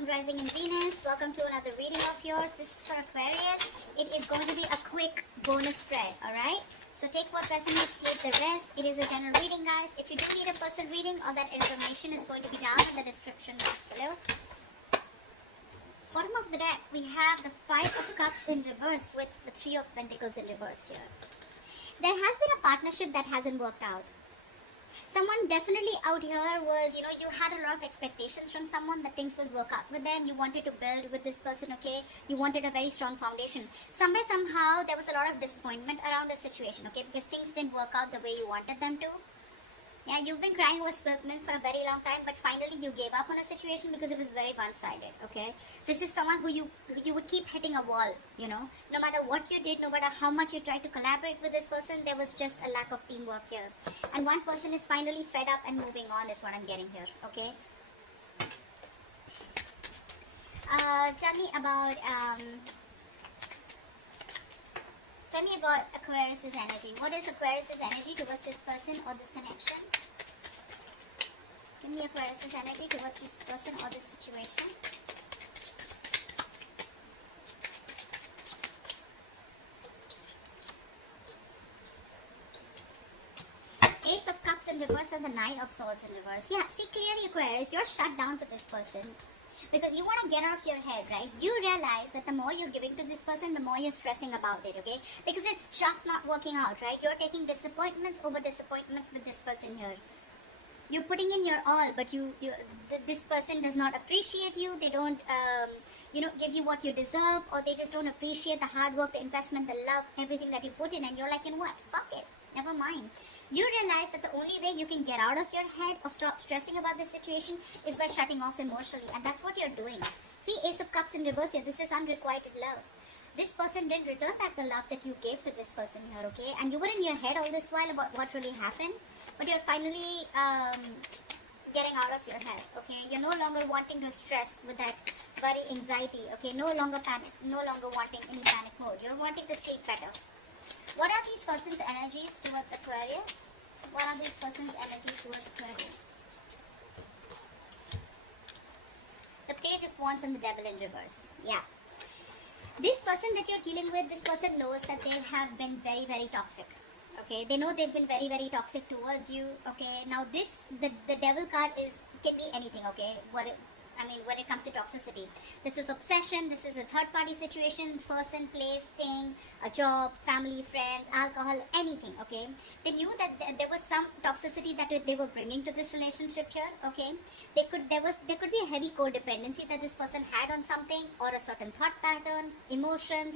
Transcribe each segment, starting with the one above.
Moon, Rising in Venus. Welcome to another reading of yours. This is for Aquarius. It is going to be a quick bonus spread, alright? So take what resonates, leave the rest. It is a general reading, guys. If you do need a personal reading, all that information is going to be down in the description box below. Bottom of the deck, we have the Five of Cups in reverse with the Three of Pentacles in reverse here. There has been a partnership that hasn't worked out. Someone definitely out here was, you had a lot of expectations from someone that things would work out with them. You wanted to build with this person, okay? You wanted a very strong foundation. Somehow, there was a lot of disappointment around the situation, okay? Because things didn't work out the way you wanted them to. Yeah, you've been crying over spilt milk for a very long time, but finally you gave up on a situation because it was very one-sided, okay? This is someone who you would keep hitting a wall, No matter what you did, no matter how much you tried to collaborate with this person, there was just a lack of teamwork here. And one person is finally fed up and moving on is what I'm getting here, okay? Tell me about Aquarius's energy. What is Aquarius's energy towards this person or this connection? Give me Aquarius's energy towards this person or this situation. Ace of Cups in reverse and the Nine of Swords in reverse. Yeah, see clearly Aquarius, you're shut down to this person. Because you want to get out of your head, right? You realize that the more you're giving to this person, the more you're stressing about it, okay? Because it's just not working out, right? You're taking disappointments over disappointments with this person here. You're putting in your all, but this person does not appreciate you. They don't, give you what you deserve, or they just don't appreciate the hard work, the investment, the love, everything that you put in. And you're like, you know what? Fuck it. Never mind. You realize that the only way you can get out of your head or stop stressing about this situation is by shutting off emotionally. And that's what you're doing. See, Ace of Cups in reverse here. This is unrequited love. This person didn't return back the love that you gave to this person here, okay? And you were in your head all this while about what really happened. But you're finally getting out of your head, okay? You're no longer wanting to stress with that worry, anxiety, okay? No longer panic, no longer wanting any panic mode. You're wanting to sleep better. What are these person's energies towards Aquarius? What are these person's energies towards Aquarius? The Page of Wands and the Devil in reverse. Yeah. This person that you're dealing with, this person knows that they have been very, very toxic. Okay, they know they've been very, very toxic towards you. Okay, now the Devil card can be anything. Okay, when it comes to toxicity, this is obsession, this is a third-party situation, person, place, thing, a job, family, friends, alcohol, anything, okay? They knew that there was some toxicity that they were bringing to this relationship here, okay? There could be a heavy codependency that this person had on something, or a certain thought pattern, emotions,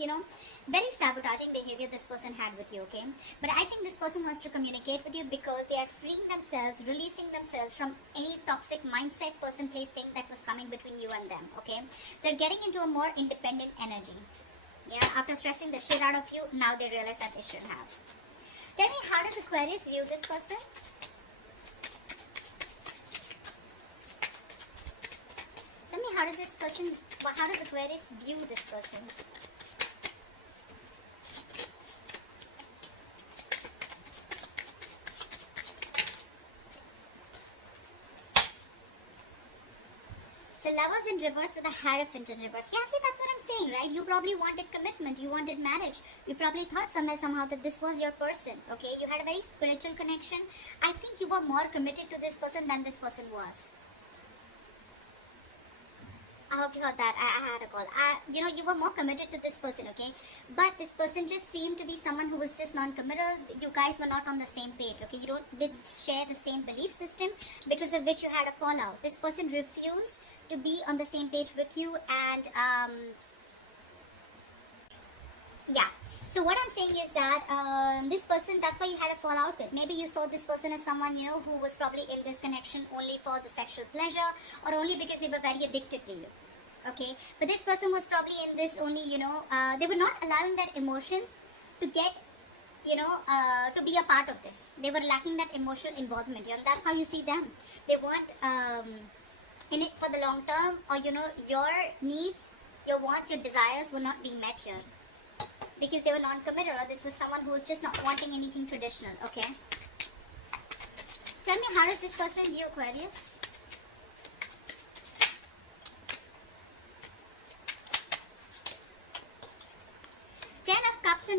very sabotaging behavior this person had with you, okay? But I think this person wants to communicate with you because they are freeing themselves, releasing themselves from any toxic mindset, person, place, thing that was coming between you and them, okay? They're getting into a more independent energy. Yeah, after stressing the shit out of you, now they realize that they should have. Tell me, how does Aquarius view this person? Tell me, how does Aquarius view this person? The Lovers in reverse with a Hierophant in reverse. Yeah, see, that's what I'm saying, right? You probably wanted commitment. You wanted marriage. You probably thought somehow that this was your person, okay? You had a very spiritual connection. I think you were more committed to this person than this person was. I hope you heard that. I had a call. You were more committed to this person, okay? But this person just seemed to be someone who was just non-committal. You guys were not on the same page, okay? You didn't share the same belief system, because of which you had a fallout. This person refused to be on the same page with you, and yeah. So what I'm saying is that this person, that's why you had a fallout with. Maybe you saw this person as someone, who was probably in this connection only for the sexual pleasure, or only because they were very addicted to you. Okay, but this person was probably in this only, they were not allowing their emotions to get, to be a part of this. They were lacking that emotional involvement, and that's how you see them. They want in it for the long term, or your needs, your wants, your desires were not being met here because they were non-committed, or this was someone who was just not wanting anything traditional. Okay, tell me, how does this person view Aquarius?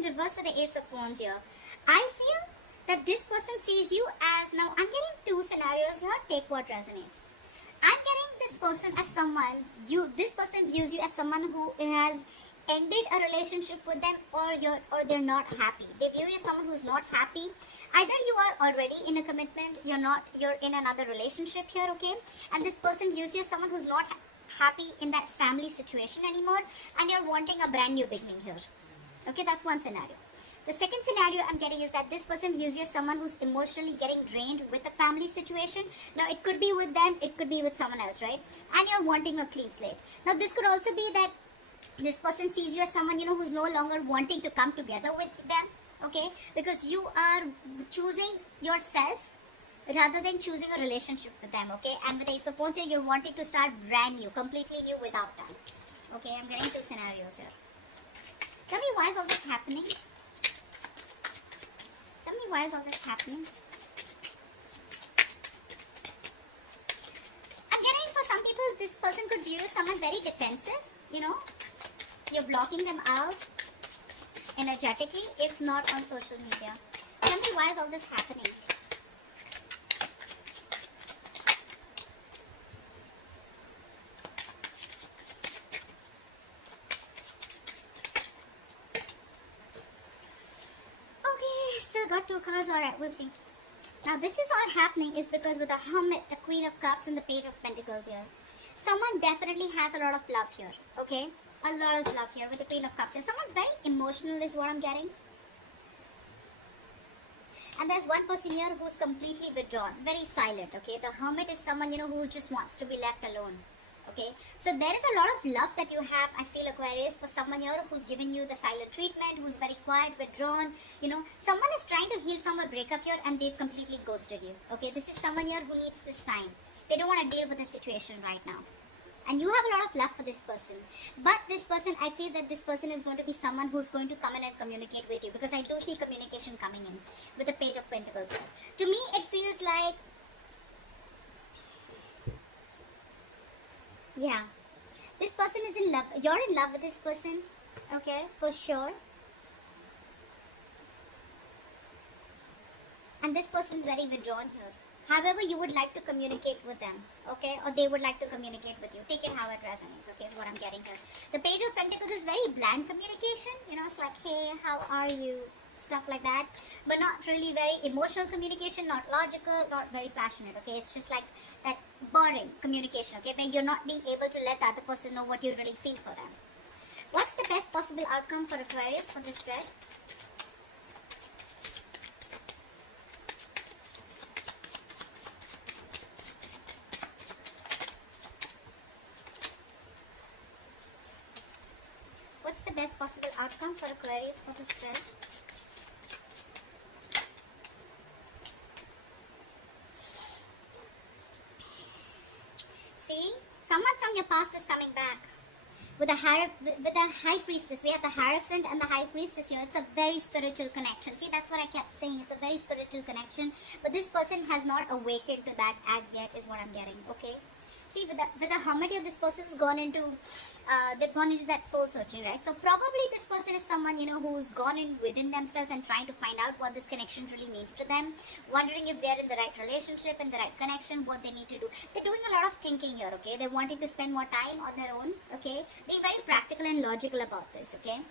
reverse with the Ace of Wands here. I feel that this person sees you as, now I'm getting two scenarios here, take what resonates. I'm getting this person as someone, this person views you as someone who has ended a relationship with them, or they're not happy. They view you as someone who's not happy. Either you are already in a commitment, you're in another relationship here, okay? And this person views you as someone who's not happy in that family situation anymore, and you're wanting a brand new beginning here. Okay, that's one scenario. The second scenario I'm getting is that this person views you as someone who's emotionally getting drained with the family situation. Now, it could be with them, it could be with someone else, right? And you're wanting a clean slate. Now, this could also be that this person sees you as someone, who's no longer wanting to come together with them, okay? Because you are choosing yourself rather than choosing a relationship with them, okay? And with Ace of Wands here, you're wanting to start brand new, completely new without them. Okay, I'm getting two scenarios here. Tell me, why is all this happening? Tell me, why is all this happening? I'm getting, for some people, this person could view you as someone very defensive, You're blocking them out energetically, if not on social media. Tell me, why is all this happening? Got two cards. Alright, we'll see. Now, this is all happening is because with the Hermit, the Queen of Cups, and the Page of Pentacles here, someone definitely has a lot of love here, okay? A lot of love here with the Queen of Cups here. Someone's very emotional is what I'm getting. And there's one person here who's completely withdrawn, very silent, okay? The Hermit is someone, who just wants to be left alone. Okay, so there is a lot of love that you have, I feel, Aquarius, for someone here who's giving you the silent treatment, who's very quiet, withdrawn. Someone is trying to heal from a breakup here and they've completely ghosted you. Okay, this is someone here who needs this time. They don't want to deal with the situation right now. And you have a lot of love for this person. But this person, I feel that this person is going to be someone who's going to come in and communicate with you, because I do see communication coming in with the Page of Pentacles here. To me, it feels like, yeah, this person is in love. You're in love with this person, okay, for sure. And this person is very withdrawn here. However, you would like to communicate with them, okay, or they would like to communicate with you. Take it how it resonates, okay, is what I'm getting here. The Page of Pentacles is very bland communication, it's like, hey, how are you? Stuff like that, but not really very emotional communication, not logical, not very passionate, okay? It's just like that boring communication, okay, where you're not being able to let the other person know what you really feel for them. What's the best possible outcome for Aquarius for this spread? What's the best possible outcome for Aquarius for this spread? Someone from your past is coming back. With the High Priestess, we have the Hierophant and the High Priestess here. It's a very spiritual connection. See, that's what I kept saying. It's a very spiritual connection. But this person has not awakened to that as yet, is what I'm getting, okay? See, with the Hermit here, this person's gone into, they've gone into that soul searching, right? So probably this person is someone, who's gone in within themselves and trying to find out what this connection really means to them, wondering if they're in the right relationship, in the right connection, what they need to do. They're doing a lot of thinking here, okay? They're wanting to spend more time on their own, okay? Being very practical and logical about this, okay?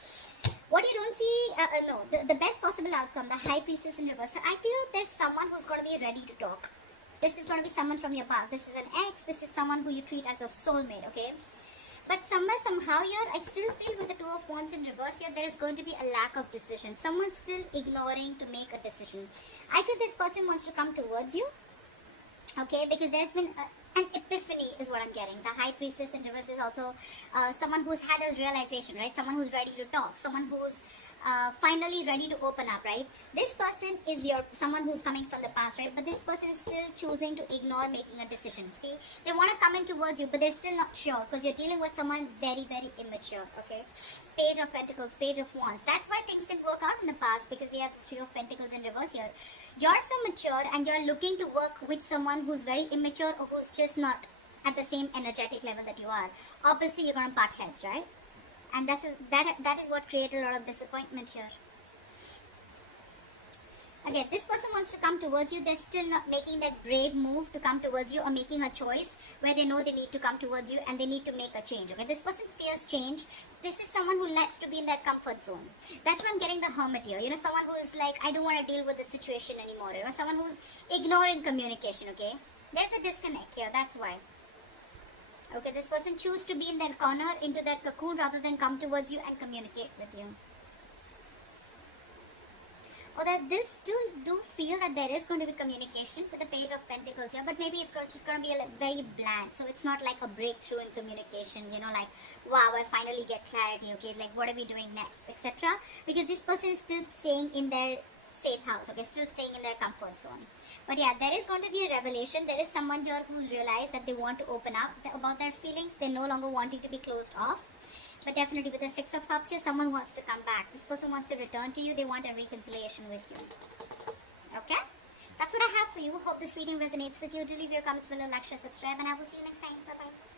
What you don't see, the best possible outcome, the High Priestess in reverse. I feel there's someone who's going to be ready to talk. This is going to be someone from your past. This is an ex. This is someone who you treat as a soulmate, okay? But somehow here, I still feel with the Two of Wands in reverse here, there is going to be a lack of decision. Someone's still ignoring to make a decision. I feel this person wants to come towards you, okay? Because there's been an epiphany is what I'm getting. The High Priestess in reverse is also someone who's had a realization, right? Someone who's ready to talk. Someone who's finally ready to open up, right? This person is someone who's coming from the past, right? But this person is still choosing to ignore making a decision. See, they want to come in towards you, but they're still not sure because you're dealing with someone very, very immature, okay? Page of Pentacles, Page of Wands. That's why things didn't work out in the past, because we have the Three of Pentacles in reverse here. You're so mature and you're looking to work with someone who's very immature or who's just not at the same energetic level that you are. Obviously, you're going to butt heads, right? And that is what created a lot of disappointment here. Again, this person wants to come towards you. They're still not making that brave move to come towards you, or making a choice where they know they need to come towards you and they need to make a change. Okay, this person fears change. This is someone who likes to be in that comfort zone. That's why I'm getting the hermit here. You know, someone who's like, I don't want to deal with the situation anymore. You know, someone who's ignoring communication. Okay, there's a disconnect here. That's why. Okay, this person choose to be in that corner, into that cocoon, rather than come towards you and communicate with you. Or that they still do feel that there is going to be communication with the Page of Pentacles here, but maybe it's just going to be very blank. So it's not like a breakthrough in communication, you know, like, wow, I finally get clarity, okay, like what are we doing next, etc. Because this person is still staying in their safe house, okay, still staying in their comfort zone. But yeah, there is going to be a revelation. There is someone here who's realized that they want to open up about their feelings. They're no longer wanting to be closed off. But definitely with the Six of Cups here, someone wants to come back. This person wants to return to you. They want a reconciliation with you. Okay? That's what I have for you. Hope this reading resonates with you. Do leave your comments below, like, share, subscribe, and I will see you next time. Bye-bye.